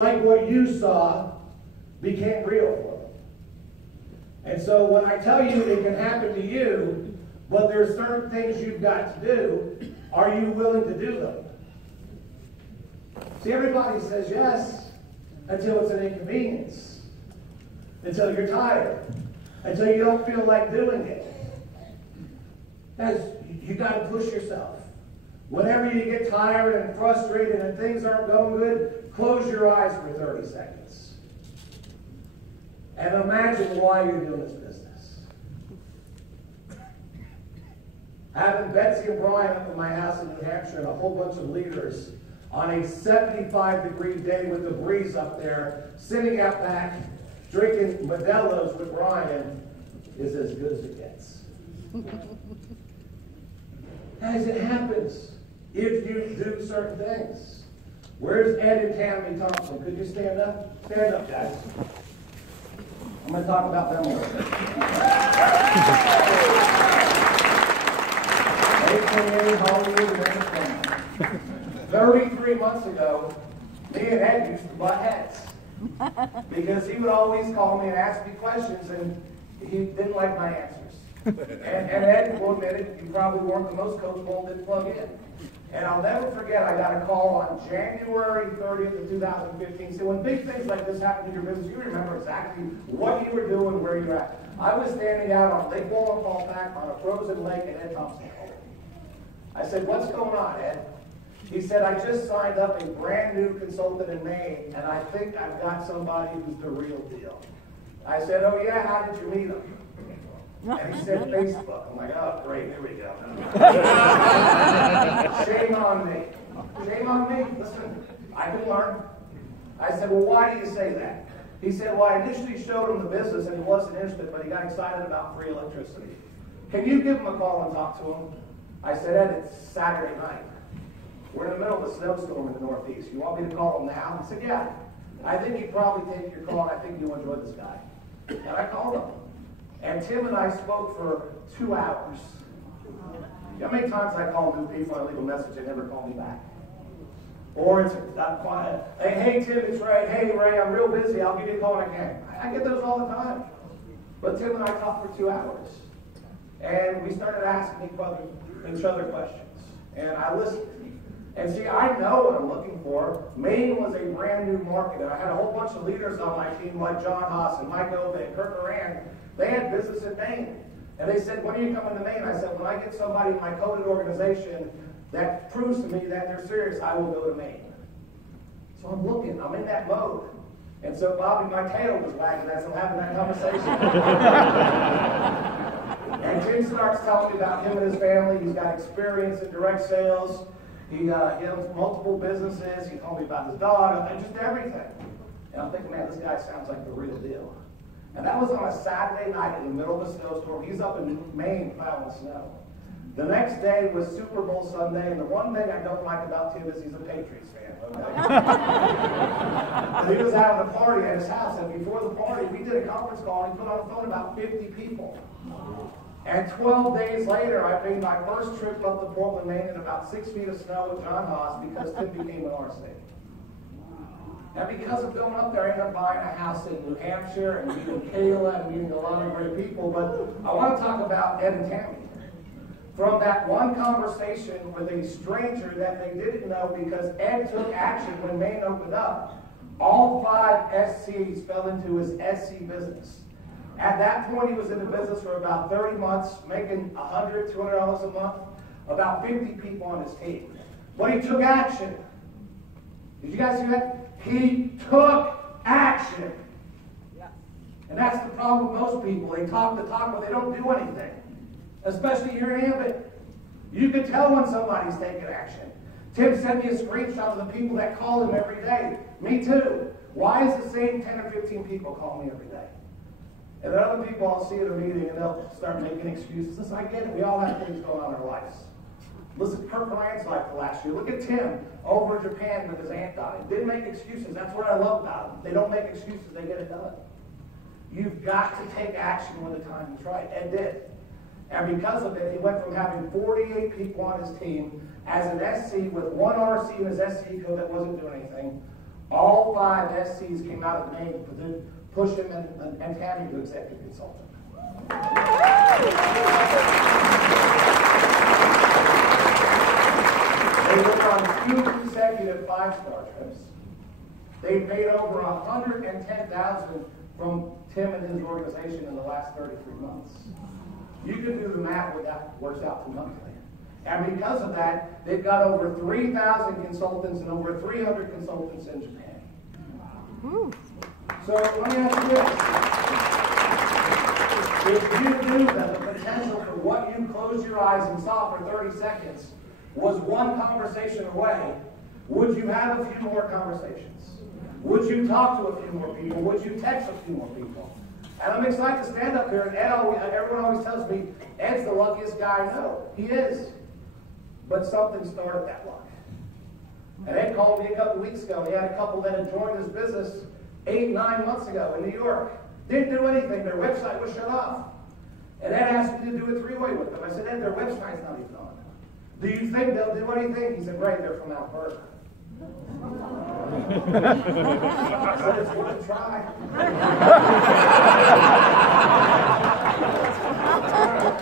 like what you saw became real for them. And so when I tell you it can happen to you, but there's certain things you've got to do, are you willing to do them? See, everybody says yes until it's an inconvenience, until you're tired, until you don't feel like doing it. Guys, you got to push yourself. Whenever you get tired and frustrated and things aren't going good, close your eyes for 30 seconds. And imagine why you're doing this business. Having Betsy and Brian up at my house in New Hampshire and a whole bunch of leaders on a 75-degree day with the breeze up there, sitting out back, drinking Modelo's with Brian is as good as it gets. Guys, it happens if you do certain things. Where's Ed and Tammy Thompson? Could you stand up? Stand up, guys. I'm going to talk about them a little bit. 18 Hollywood and 33 months ago, me and Ed used to butt heads. Because he would always call me and ask me questions, and he didn't like my answers. And Ed will admit it, you probably weren't the most coachable and didn't plug in. And I'll never forget, I got a call on January 30th of 2015. So when big things like this happen in your business, you remember exactly what you were doing, where you were at. I was standing out on Lake Wollongong on a frozen lake, and Ed Thompson called me. I said, what's going on, Ed? He said, I just signed up a brand new consultant in Maine, and I think I've got somebody who's the real deal. I said, oh yeah, how did you meet him? And he said, Facebook. I'm like, oh, great, here we go. Shame on me. Shame on me. Listen, I can learn. I said, well, why do you say that? He said, well, I initially showed him the business, and he wasn't interested, but he got excited about free electricity. Can you give him a call and talk to him? I said, Ed, it's Saturday night. We're in the middle of a snowstorm in the Northeast. You want me to call him now? He said, yeah. I think he'd probably take your call, and I think you'll enjoy this guy. And I called him. And Tim and I spoke for 2 hours. You know how many times I call new people, I leave a message, they never call me back? Or it's quiet. Hey, Tim, it's Ray. Hey, Ray, I'm real busy. I'll give you a call when I can. I get those all the time. But Tim and I talked for 2 hours. And we started asking each other questions. And I listened. And see, I know what I'm looking for. Maine was a brand new market. And I had a whole bunch of leaders on my team like John Haas and Mike Ove and Kirk Moran. They had business in Maine. And they said, when are you coming to Maine? I said, when I get somebody in my coded organization that proves to me that they're serious, I will go to Maine. So I'm looking. I'm in that mode. And so Bobby, my tail was wagging as I'm having that conversation. And Tim starts telling me about him and his family. He's got experience in direct sales. He owns multiple businesses. He told me about his dog, and just everything. And I'm thinking, man, this guy sounds like the real deal. And that was on a Saturday night in the middle of a snowstorm. He's up in Maine plowing snow. The next day was Super Bowl Sunday, and the one thing I don't like about Tim is he's a Patriots fan. Okay? He was having a party at his house, and before the party, we did a conference call, and he put on the phone about 50 people. And 12 days later, I made my first trip up to Portland, Maine in about 6 feet of snow with John Haas because Tim became an RC. And because of going up there, I ended up buying a house in New Hampshire and meeting Kayla and meeting a lot of great people. But I want to talk about Ed and Tammy. From that one conversation with a stranger that they didn't know because Ed took action when Maine opened up, all 5 SCs fell into his SC business. At that point, he was in the business for about 30 months, making $100, $200 a month, about 50 people on his team. But he took action. Did you guys see that? He took action. Yeah. And that's the problem with most people. They talk the talk, but they don't do anything. Especially here in Ambit. You can tell when somebody's taking action. Tim sent me a screenshot of the people that call him every day. Me too. Why is the same 10 or 15 people call me every day? And then other people I'll see at a meeting and they'll start making excuses. Listen, I get it. We all have things going on in our lives. Listen, Kirk Ryan's life for last year. Look at Tim over in Japan with his aunt dying. Didn't make excuses. That's what I love about them. They don't make excuses. They get it done. You've got to take action when the time is right. Ed did. And because of it, he went from having 48 people on his team as an SC with one RC in his SC code that wasn't doing anything, All 5 SCs came out of Maine to push him and Tammy to executive consultant. They were on 2 consecutive 5-star trips. They paid over $110,000 from Tim and his organization in the last 33 months. You can do the math what that works out to monthly. And because of that, they've got over 3,000 consultants and over 300 consultants in Japan. So let me ask you this. If you knew that the potential for what you closed your eyes and saw for 30 seconds was one conversation away, would you have a few more conversations? Would you talk to a few more people? Would you text a few more people? And I'm excited to stand up here, and everyone always tells me, Ed's the luckiest guy I know. He is. But something started that luck. And Ed called me a couple weeks ago. He had a couple that had joined his business 8, 9 months ago in New York. Didn't do anything. Their website was shut off. And Ed asked me to do a 3-way with them. I said, Ed, their website's not even on. Do you think they'll do anything? He said, right, they're from Alberta. I said, it's worth a try.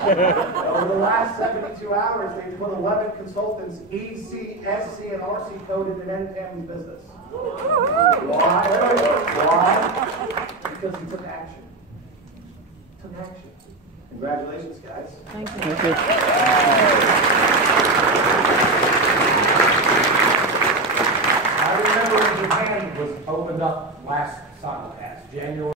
Over the last 72 hours, they put 11 consultants, EC, SC, and RC coded in NTAM's business. Why? Why? Because he took action. Took action. Congratulations, guys. Thank you. Thank you. I remember when Japan was opened up last simulcast, January.